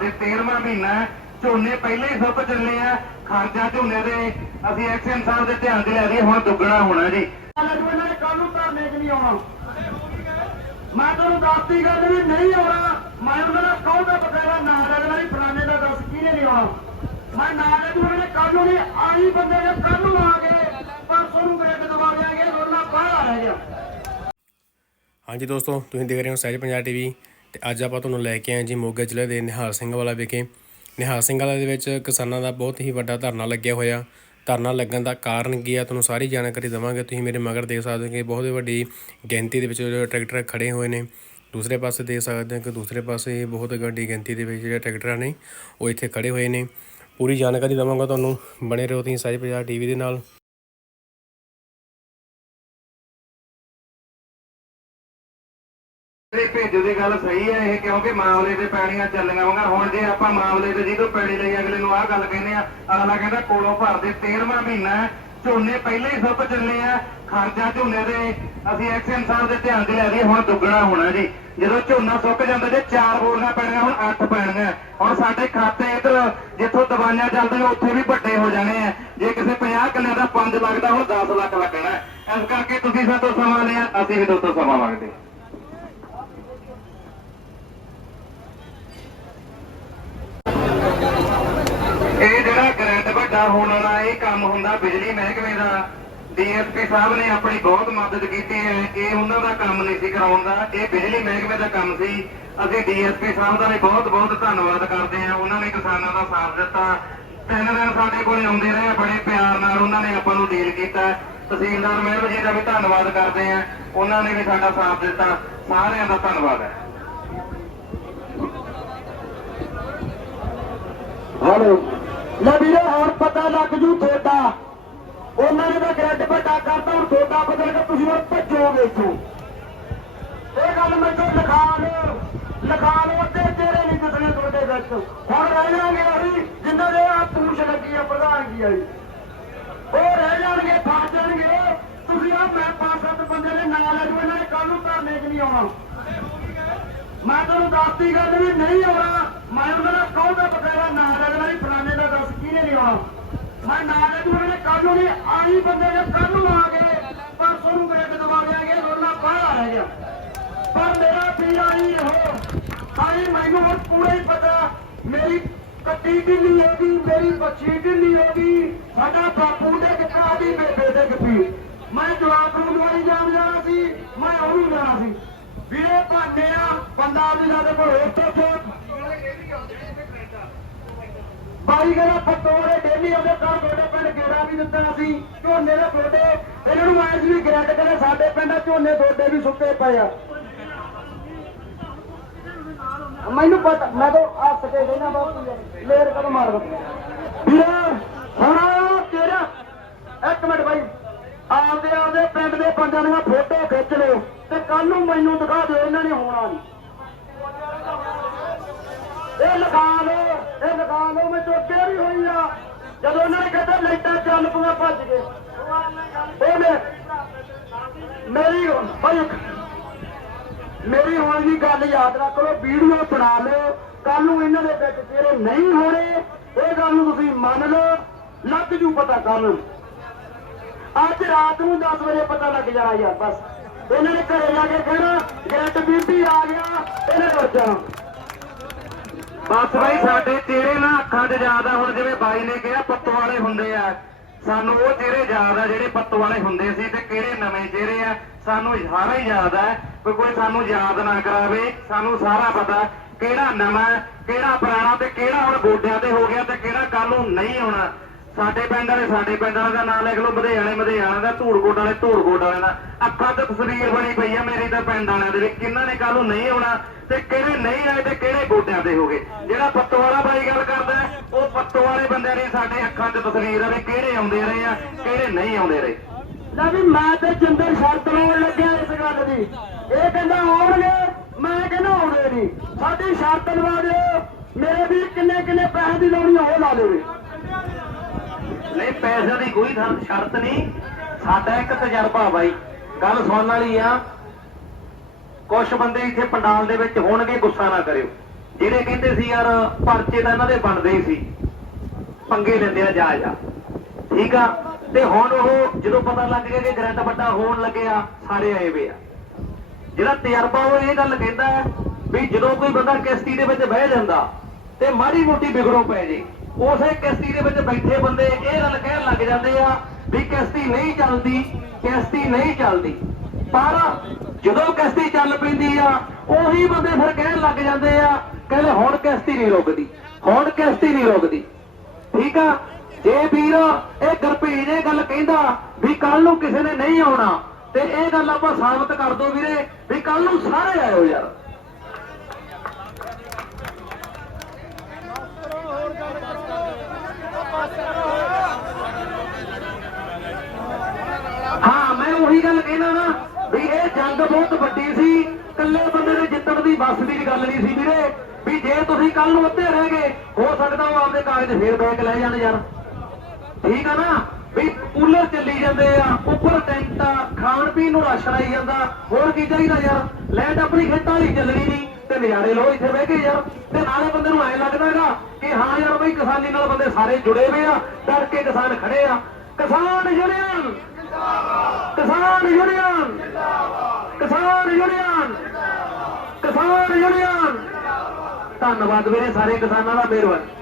ਦੇ 13ਵਾਂ ਮਹੀਨਾ। ਝੋਨੇ ਪਹਿਲੇ ਹੀ ਸੁੱਕ ਚੱਲੇ ਆ ਖਰਚਾ ਝੋਨੇ ਦੇ ਅਸੀਂ ਐਕਸ਼ਨ ਸਾਹਿਬ ਦੇ ਧਿਆਨ ਦੀ ਹੁਣ ਦੁੱਗਣਾ ਹੋਣਾ ਜੀ। ਲੱਗੂ ਇਹਨਾਂ ਨੇ ਕੱਲ ਨੂੰ ਧਰਨੇ 'ਚ ਨਹੀਂ ਆਉਣਾ। ਮੈਂ ਤੁਹਾਨੂੰ ਦੱਸਦੀ ਗੱਲ ਵੀ ਨਹੀਂ ਆਉਣਾ। ਮੈਂ ਉਹਨਾਂ ਦਾ ਕਹੂੰਗਾ ਬਕਾਇਦਾ ਨਾਂ ਲੱਗਣਾ ਵੀ ਫਲਾਣੇ ਦਾ ਦੱਸ ਕਿਹਨੇ ਨਹੀਂ ਆਉਣਾ। ਮੈਂ ਨਾਂ ਲੈ ਉਹਨਾਂ ਨੇ ਕੱਲ ਨੂੰ ਨਹੀਂ ਆਈ ਬੰਦੇ ਨੇ ਕੱਲ ਨੂੰ ਆ ਗਏ ਪਰਸੋਂ ਨੂੰ ਗ੍ਰਿਡ ਦਵਾ ਦਿਆਂਗੇ ਰੋਣਾ ਬਾਹਰ ਰਹਿ ਗਿਆ। ਹਾਂਜੀ ਦੋਸਤੋ ਤੁਸੀਂ ਦੇਖ ਰਹੇ ਹੋ ਸਹਿਜ ਪੰਜਾਬ ਟੀਵੀ। ਤੇ ਅੱਜ ਆਪਾਂ ਤੁਹਾਨੂੰ ਲੈ ਕੇ ਆਏ ਜੀ ਮੋਗਾ ਜ਼ਿਲ੍ਹੇ ਦੇ ਨਿਹਾਲ ਸਿੰਘ ਵਾਲਾ ਵਿਖੇ। ਨਿਹਾਲ ਸਿੰਘ ਵਾਲਾ ਦੇ ਵਿੱਚ ਕਿਸਾਨਾਂ ਦਾ ਬਹੁਤ ਹੀ ਵੱਡਾ ਧਰਨਾ ਲੱਗਿਆ ਹੋਇਆ। ਧਰਨਾ ਲੱਗਣ ਦਾ ਕਾਰਨ ਕੀ ਆ, ਤੁਹਾਨੂੰ ਸਾਰੀ ਜਾਣਕਾਰੀ ਦੇਵਾਂਗੇ। ਤੁਸੀਂ ਮੇਰੇ ਮਗਰ ਦੇਖ ਸਕਦੇ ਹੋ ਕਿ ਬਹੁਤ ਵੱਡੀ ਗਿਣਤੀ ਦੇ ਵਿੱਚ ਟਰੈਕਟਰ ਖੜੇ ਹੋਏ ਨੇ। ਦੂਸਰੇ ਪਾਸੇ ਦੇਖ ਸਕਦੇ ਹੋ ਕਿ ਦੂਸਰੇ ਪਾਸੇ ਬਹੁਤ ਵੱਡੀ ਗਿਣਤੀ ਦੇ ਵਿੱਚ ਜਿਹੜੇ ਟਰੈਕਟਰਾਂ ਨੇ, ਉਹ ਇੱਥੇ ਖੜੇ ਹੋਏ ਨੇ। ਪੂਰੀ ਜਾਣਕਾਰੀ ਦੇਵਾਂਗਾ ਤੁਹਾਨੂੰ। ਬਣੇ ਰਹੋ ਤੁਸੀਂ ਸਹਿਜ ਪੰਜਾਬ ਟੀਵੀ ਦੇ ਨਾਲ। ਭੇਜੋ ਦੀ ਗੱਲ ਸਹੀ ਕਿਉਂਕਿ ਮਾਮਲੇ ਤੇ ਪੈਣੀਆਂ ਚੱਲੀਆਂ ਵਾਂਗਾ ਹੁਣ ਜੇ ਆਪਾਂ ਮਾਮਲੇ ਤੇ ਜਿਹਦੋਂ ਪੈਣੀ ਲਈ ਅਗਲੇ ਨੂੰ ਆਹ ਗੱਲ ਕਹਿੰਦੇ ਆ, ਅਗਲਾ ਕਹਿੰਦਾ ਕੋਲੋਂ ਭਰਦੇ 13ਵਾਂ ਮਹੀਨਾ ਝੋਨੇ ਪਹਿਲੇ ਹੀ ਸੁੱਕ ਚੱਲੇ ਆ, ਖਰਚਾ ਝੋਨੇ ਦੇ ਅਸੀਂ ਐਕਸ਼ਨ ਸਾਹਿਬ ਦੇ ਧਿਆਨ 'ਚ ਲਿਆ ਦੀ ਹੁਣ ਦੁੱਗਣਾ ਹੋਣਾ ਜੀ। ਜਦੋਂ ਝੋਨਾ ਸੁੱਕ ਜਾਂਦਾ ਜੇ ਚਾਰ ਬੋਰੀਆਂ ਪੈਣੀਆਂ, ਹੁਣ ਅੱਠ ਪੈਣੀਆਂ। ਹੁਣ ਸਾਡੇ ਖਾਤੇ ਇਧਰ, ਜਿੱਥੋਂ ਦਵਾਈਆਂ ਚੱਲਦੀਆਂ, ਉੱਥੇ ਵੀ ਵੱਡੇ ਹੋ ਜਾਣੇ ਆ। ਜੇ ਕਿਸੇ 50 ਕਿੱਲੇ ਦਾ 5 ਲੱਗਦਾ, ਹੁਣ 10 ਲੱਖ ਲੱਗਣਾ ਇਸ ਕਰਕੇ ਤੁਸੀਂ ਸਾਤੋਂ ਸਮਾਂ ਲਿਆ, ਅਸੀਂ ਵੀ ਤੁਹਾਤੋਂ ਸਮਾਂ ਮੰਗਦੇ ਹਾਂ। ਇਹ ਜਿਹੜਾ ਗ੍ਰੈਂਡ ਵੱਡਾ ਹੋਣ ਵਾਲਾ ਇਹ ਕੰਮ ਹੁੰਦਾ ਬਿਜਲੀ ਮਹਿਕਮੇ ਦਾ। ਡੀਐਸਪੀ ਸਾਹਿਬ ਨੇ ਆਪਣੀ ਬਹੁਤ ਮਦਦ ਕੀਤੀ ਹੈ। ਇਹ ਉਹਨਾਂ ਦਾ ਕੰਮ ਨਹੀਂ ਸੀ ਕਰਾਉਣ ਦਾ, ਇਹ ਬਿਜਲੀ ਮਹਿਕਮੇ ਦਾ ਕੰਮ ਸੀ। ਅਸੀਂ ਡੀਐਸਪੀ ਸਾਹਿਬ ਦਾ ਬਹੁਤ ਬਹੁਤ ਧੰਨਵਾਦ ਕਰਦੇ ਹਾਂ। ਉਹਨਾਂ ਨੇ ਕਿਸਾਨਾਂ ਦਾ ਸਾਥ ਦਿੱਤਾ। ਤਿੰਨ ਦਿਨ ਸਾਡੇ ਕੋਲ ਆਉਂਦੇ ਰਹੇ, ਬੜੇ ਪਿਆਰ ਨਾਲ ਉਹਨਾਂ ਨੇ ਆਪਾਂ ਨੂੰ ਡੀਲ ਕੀਤਾ। ਤਹਿਸੀਲਦਾਰ ਮਹਿਬ ਜੀ ਦਾ ਵੀ ਧੰਨਵਾਦ ਕਰਦੇ ਹਾਂ। ਉਹਨਾਂ ਨੇ ਵੀ ਸਾਡਾ ਸਾਥ ਦਿੱਤਾ। ਸਾਰਿਆਂ ਦਾ ਧੰਨਵਾਦ ਹੈ। ਹਲੋ ਲੈ ਵੀਰੇ, ਹੁਣ ਪਤਾ ਲੱਗ ਜੂ ਤੁਹਾਡਾ। ਉਹਨਾਂ ਨੇ ਤਾਂ ਗ੍ਰਿਡ ਵੱਡਾ ਕਰਤਾ, ਹੁਣ ਤੁਹਾਡਾ ਬਦਲ ਕੇ ਤੁਸੀਂ ਹੁਣ ਭੱਜੋਗੇ ਇੱਥੋਂ ਇਹ ਗੱਲ ਮੈਨੂੰ ਲਿਖਾ ਲਓ ਲਿਖਾ ਲਓ ਤੇ ਤੇਰੇ ਨਹੀਂ ਦਿਸਣੇ ਤੁਹਾਡੇ ਵਿੱਚ। ਹੁਣ ਰਹਿ ਜਾਣਗੇ ਅਸੀਂ, ਜਿੰਨਾਂ ਦੇ ਆ ਪੂਛ ਲੱਗੀ ਆ ਪ੍ਰਧਾਨਗੀ ਆਈ। ਉਹ ਰਹਿ ਜਾਣਗੇ, ਫਸ ਜਾਣਗੇ। ਤੁਸੀਂ ਆ ਮੈਂ ਪੰਜ ਸੱਤ ਬੰਦੇ ਦੇ ਨਾਲ ਲੈ ਜੂ ਇਹਨਾਂ ਨੇ ਕੱਲ ਨੂੰ ਧਰਨੇ 'ਚ ਨਹੀਂ ਆਉਣਾ। ਮੈਂ ਤੁਹਾਨੂੰ ਦੱਸਦੀ ਗੱਲ ਵੀ ਨਹੀਂ ਆਉਣਾ। ਮੈਂ ਉਹਨਾਂ ਦਾ ਕਹੂੰਗਾ ਬਕਾਇਦਾ ਨਾਂ ਲੱਗਣਾ ਵੀ ਫਲਾਣੇ ਦਾ ਦੱਸ ਕਿਹਨੇ ਨਹੀਂ ਆਉਣਾ ਮੈਂ ਨਾਂ ਲੈ ਜੂ ਉਹਨਾਂ ਨੇ ਕੱਲ ਨੂੰ ਨਹੀਂ ਆਈ ਬੰਦੇ ਨੇ ਕੱਲ ਨੂੰ ਆ ਕੇ ਪਰਸੋਂ ਨੂੰ ਗ੍ਰਿਡ ਦਵਾ ਦਿਆਂਗੇ ਰੋਣਾ ਬਾਹਰ ਰਹਿ ਗਿਆ ਪਰ ਮੇਰਾ ਵੀਰ ਆਈ ਹੋ ਆਈ ਮੈਨੂੰ ਹੁਣ ਪੂਰਾ ਹੀ ਪਤਾ, ਮੇਰੀ ਕੱਟੀ ਢਿੱਲੀ ਹੋ ਗਈ, ਮੇਰੀ ਬੱਚੀ ਢਿੱਲੀ ਹੋ ਗਈ, ਸਾਡਾ ਬਾਪੂ ਦੇ ਕਿਕਰਾ ਦੀ ਬੇਬੇ ਦੇ ਕਿਪੀ ਮੈਂ ਜਵਾਬ ਨੂੰ ਦਵਾਈ ਜਾਣ ਜਾਣਾ ਸੀ, ਮੈਂ ਉਹਨੂੰ ਜਾਣਾ ਸੀ। ਵੀਰੇ ਭਾਨੇ ਆ, ਬੰਦਾ ਆਪਦੀ ਸਾਡੇ ਕੋਲ ਉੱਤਰ ਤੋਂ ਬਾਈ ਕਹਿੰਦਾ ਪਤੋੜੇ ਡੇਲੀ ਉਹਦੇ ਘਰ ਗੋਡੇ ਪਿੰਡ ਗੇੜਾ ਵੀ ਦਿੱਤਾ ਸੀ, ਝੋਨੇ ਦੇ ਗੋਡੇ। ਇਹਨਾਂ ਨੂੰ ਐਸ ਵੀ ਗ੍ਰੈਡ ਕਰੇ ਸਾਡੇ ਪਿੰਡ ਝੋਨੇ ਗੋਡੇ ਵੀ ਸੁੱਕੇ ਪਏ ਆ। ਮੈਨੂੰ ਪਤਾ, ਮੈਂ ਤਾਂ ਹੱਸ ਕੇ ਦੇਣਾ ਬਾਪੂ ਲੇਰ ਕਦੋਂ ਮਾਰ ਦੋ ਵੀਰੇ, ਹੁਣ ਤੇਰਾ ਇੱਕ ਮਿੰਟ ਬਾਈ, ਆਪਦੇ ਆਪਦੇ ਪਿੰਡ ਦੇ ਬੰਦਿਆਂ ਦੀਆਂ ਫੋਟੋ ਖਿੱਚ ਲਓ। ਕੱਲ ਨੂੰ ਮੈਨੂੰ ਦਿਖਾ ਦਿਓ, ਇਹਨਾਂ ਨੇ ਹੋਣਾ ਨਹੀਂ। ਇਹ ਲਗਾ ਲਓ, ਇਹ ਲਗਾ ਲਓ, ਮੈਂ ਚੋਕੇ ਵੀ ਹੋਈ ਆ। ਜਦੋਂ ਉਹਨਾਂ ਨੇ ਕਹਿੰਦਾ ਲਾਈਟਾਂ ਚੱਲ ਪੂਆ ਭੱਜ ਗਏ। ਉਹ ਮੈਂ ਮੇਰੀ ਭਾਈ, ਮੇਰੀ ਹੁਣ ਵੀ ਗੱਲ ਯਾਦ ਰੱਖ ਲਓ ਵੀਡੀਓ ਬਣਾ ਲਓ। ਕੱਲ ਨੂੰ ਇਹਨਾਂ ਦੇ ਵਿੱਚ ਤੇਰੇ ਨਹੀਂ ਹੋਣੇ, ਇਹ ਗੱਲ ਨੂੰ ਤੁਸੀਂ ਮੰਨ ਲਓ, ਲੱਗ ਜੂ ਪਤਾ ਕਰਨ ਅੱਜ ਰਾਤ ਨੂੰ 10 ਵਜੇ ਪਤਾ ਲੱਗ ਜਾਣਾ ਯਾਰ, ਬਸ। ਇਹਨਾਂ ਨੇ ਘਰੇ ਜਾ ਕੇ ਕਹਿਣਾ ਗ੍ਰੈਂਡ ਬੀਬੀ ਆ ਗਿਆ। ਇਹਨੇ ਡਰ ਬਸ ਬਾਈ, ਸਾਡੇ ਚਿਹਰੇ ਨਾ ਅੱਖਾਂ 'ਚ ਯਾਦ ਆ, ਹੁਣ ਜਿਵੇਂ ਬਾਈ ਨੇ ਕਿਹਾ, ਪੱਤੋ ਵਾਲੇ ਹੁੰਦੇ ਆ। ਸਾਨੂੰ ਉਹ ਚਿਹਰੇ ਯਾਦ ਆ, ਜਿਹੜੇ ਪੱਤੋ ਵਾਲੇ ਹੁੰਦੇ ਸੀ ਤੇ ਕਿਹੜੇ ਨਵੇਂ ਚਿਹਰੇ ਆ, ਸਾਨੂੰ ਸਾਰਾ ਹੀ ਯਾਦ ਆ। ਕੋਈ ਕੋਈ ਸਾਨੂੰ ਯਾਦ ਨਾ ਕਰਾਵੇ, ਸਾਨੂੰ ਸਾਰਾ ਪਤਾ ਕਿਹੜਾ ਨਵਾਂ, ਕਿਹੜਾ ਪੁਰਾਣਾ ਤੇ ਕਿਹੜਾ ਹੁਣ ਗੋਡਿਆਂ ਤੇ ਹੋ ਗਿਆ ਤੇ ਕਿਹੜਾ ਕੱਲ ਨੂੰ ਨਹੀਂ ਹੋਣਾ। ਸਾਡੇ ਪਿੰਡ ਵਾਲੇ, ਸਾਡੇ ਪਿੰਡ ਵਾਲੇ ਦਾ ਨਾਂ ਲਿਖ ਲਓ, ਮਧੇਆਣੇ, ਮਧੇਆਣਾ ਦਾ, ਧੂੜਕੋਟ ਵਾਲੇ ਧੂੜਕੋਟ ਵਾਲੇ ਦਾ। ਅੱਖਾਂ ਤੇ ਤਸਵੀਰ ਬਣੀ ਪਈ ਆ ਮੇਰੀ ਤਾਂ ਪਿੰਡ ਵਾਲਿਆਂ ਦੇ ਵੀ ਕਿੰਨਾਂ ਨੇ ਕੱਲ ਨੂੰ ਨਹੀਂ ਆਉਣਾ ਤੇ ਕਿਹੜੇ ਨਹੀਂ ਆਏ ਤੇ ਕਿਹੜੇ ਗੋਡਿਆਂ ਦੇ ਹੋ ਗਏ? ਜਿਹੜਾ ਪੱਤੋ ਵਾਲਾ ਬਾਈ ਗੱਲ ਕਰਦਾ ਉਹ ਪੱਤੋ ਵਾਲੇ ਬੰਦਿਆਂ ਦੀ ਸਾਡੇ ਅੱਖਾਂ 'ਚ ਤਸਵੀਰ ਆ ਵੀ ਕਿਹੜੇ ਆਉਂਦੇ ਰਹੇ ਆ, ਕਿਹੜੇ ਨਹੀਂ ਆਉਂਦੇ ਰਹੇ। ਲੈ ਵੀ ਮੈਂ ਤੇ ਚੰਦਰ ਸ਼ਰਤ ਲਾਉਣ ਲੱਗਿਆ ਇਸ ਗੱਲ ਦੀ। ਇਹ ਕਹਿੰਦਾ ਆਉਣਗੇ ਮੈਂ ਕਹਿੰਦਾ ਆਉਣੇ ਨਹੀਂ। ਸਾਡੀ ਸ਼ਰਤ ਲਵਾ ਦਿਓ, ਮੇਰੇ ਵੀ ਕਿੰਨੇ ਕਿੰਨੇ ਪੈਸੇ ਦੀ ਲਾਉਣੀ ਉਹ ਲਾ ਦੇਵੇ ਨਹੀਂ, ਪੈਸੇ ਦੀ ਕੋਈ ਸ਼ਰਤ ਨਹੀਂ। ਸਾਡਾ ਇੱਕ ਤਜਰਬਾ ਬਾਈ। ਗੱਲ ਸੁਣਨ ਵਾਲੀ ਆ। ਕੁਝ ਬੰਦੇ ਇੱਥੇ ਪੰਡਾਲ ਦੇ ਵਿੱਚ ਹੋਣਗੇ, ਗੁੱਸਾ ਨਾ ਕਰਿਓ। ਜਿਹੜੇ ਕਹਿੰਦੇ ਸੀ, ਯਾਰ, ਪਰਚੇ ਤਾਂ ਇਹਨਾਂ ਦੇ ਬਣਦੇ ਹੀ ਸੀ। ਪੰਗੇ ਲੈਂਦੇ ਆ, ਜਾ ਜਾ। ਠੀਕ ਆ? ਤੇ ਹੁਣ ਉਹ ਜਦੋਂ ਪਤਾ ਲੱਗ ਗਿਆ ਕਿ ਗ੍ਰੈਂਡ ਵੱਡਾ ਹੋਣ ਲੱਗਿਆ ਸਾਰੇ ਆਏ ਵੇ ਆ। ਜਿਹੜਾ ਤਜਰਬਾ ਉਹ ਇਹ ਗੱਲ ਕਹਿੰਦਾ ਵੀ ਜਦੋਂ ਕੋਈ ਬੰਦਾ ਕਿਸ਼ਤੀ ਦੇ ਵਿੱਚ ਬਹਿ ਜਾਂਦਾ ਤੇ ਮਾੜੀ ਮੋਟੀ ਵਿਗੜੋ ਪੈ ਜੇ ਉਸੇ ਕਿਸ਼ਤੀ ਦੇ ਵਿੱਚ ਬੈਠੇ ਬੰਦੇ ਇਹ ਗੱਲ ਕਹਿਣ ਲੱਗ ਜਾਂਦੇ ਆ ਵੀ ਕਿਸ਼ਤੀ ਨਹੀਂ ਚੱਲਦੀ, ਕਿਸ਼ਤੀ ਨਹੀਂ ਚੱਲਦੀ। ਪਰ ਜਦੋਂ ਕਿਸ਼ਤੀ ਚੱਲ ਪੈਂਦੀ ਆ, ਉਹੀ ਬੰਦੇ ਫਿਰ ਕਹਿਣ ਲੱਗ ਜਾਂਦੇ ਆ, ਕਹਿੰਦੇ ਹੁਣ ਕਿਸ਼ਤੀ ਨਹੀਂ ਰੁਕਦੀ, ਹੁਣ ਕਿਸ਼ਤੀ ਨਹੀਂ ਰੁਕਦੀ। ਠੀਕ ਆ? ਜੇ ਵੀਰ ਇਹ ਗਰਭੀਜ ਇਹ ਗੱਲ ਕਹਿੰਦਾ ਵੀ ਕੱਲ ਨੂੰ ਕਿਸੇ ਨੇ ਨਹੀਂ ਆਉਣਾ, ਤੇ ਇਹ ਗੱਲ ਆਪਾਂ ਸਾਬਤ ਕਰ ਦੋ ਵੀਰੇ, ਵੀ ਕੱਲ ਨੂੰ ਸਾਰੇ ਆਇਓ ਯਾਰ ਹਾਂ ਮੈਂ ਉਹੀ ਗੱਲ ਕਹਿਣਾ ਨਾ ਵੀ ਇਹ ਬਹੁਤ ਵੱਡੀ ਸੀ। ਇਕੱਲੇ ਬੰਦੇ ਦੇ ਜਿੱਤਣ ਦੀ ਬਸ ਦੀ ਗੱਲ ਨਹੀਂ ਸੀ ਵੀਰੇ। ਵੀ ਜੇ ਤੁਸੀਂ ਕੱਲ ਨੂੰ ਉੱਤੇ ਰਹਿ ਗਏ, ਹੋ ਸਕਦਾ ਉਹ ਆਪਦੇ ਕਾਗਜ਼ ਫੇਰ ਬੈਕ ਲੈ ਜਾਣ ਯਾਰ। ਠੀਕ ਆ ਨਾ? ਵੀ ਕੂਲਰ ਚੱਲੀ ਜਾਂਦੇ ਆ, ਉੱਪਰ ਟੈਂਟ ਖਾਣ ਪੀਣ ਨੂੰ ਰਾਸ਼ਨ ਆਈ ਜਾਂਦਾ। ਹੋਰ ਕੀ ਚਾਹੀਦਾ ਯਾਰ? ਲੈਟ ਆਪਣੀ ਖੇਤਾਂ ਵਾਲੀ ਚੱਲਣੀ ਨਹੀਂ, ਤੇ ਨਜ਼ਾਰੇ ਲੋ ਇੱਥੇ ਬਹਿ ਕੇ ਯਾਰ। ਤੇ ਨਾਲੇ ਬੰਦੇ ਨੂੰ ਐ ਹੈਗਾ ਕਿ ਹਾਂ ਯਾਰ ਬਈ ਕਿਸਾਨੀ ਨਾਲ ਬੰਦੇ ਸਾਰੇ ਜੁੜੇ ਹੋਏ ਆ, ਡਰ ਕੇ ਕਿਸਾਨ ਖੜੇ ਆ। ਕਿਸਾਨ ਯੂਨੀਅਨ! ਕਿਸਾਨ ਯੂਨੀਅਨ! ਕਿਸਾਨ ਯੂਨੀਅਨ ਕਿਸਾਨ ਯੂਨੀਅਨ। ਧੰਨਵਾਦ ਵੀਰੇ ਸਾਰੇ ਕਿਸਾਨਾਂ ਦਾ ਮਿਹਰਬਾਨੀ।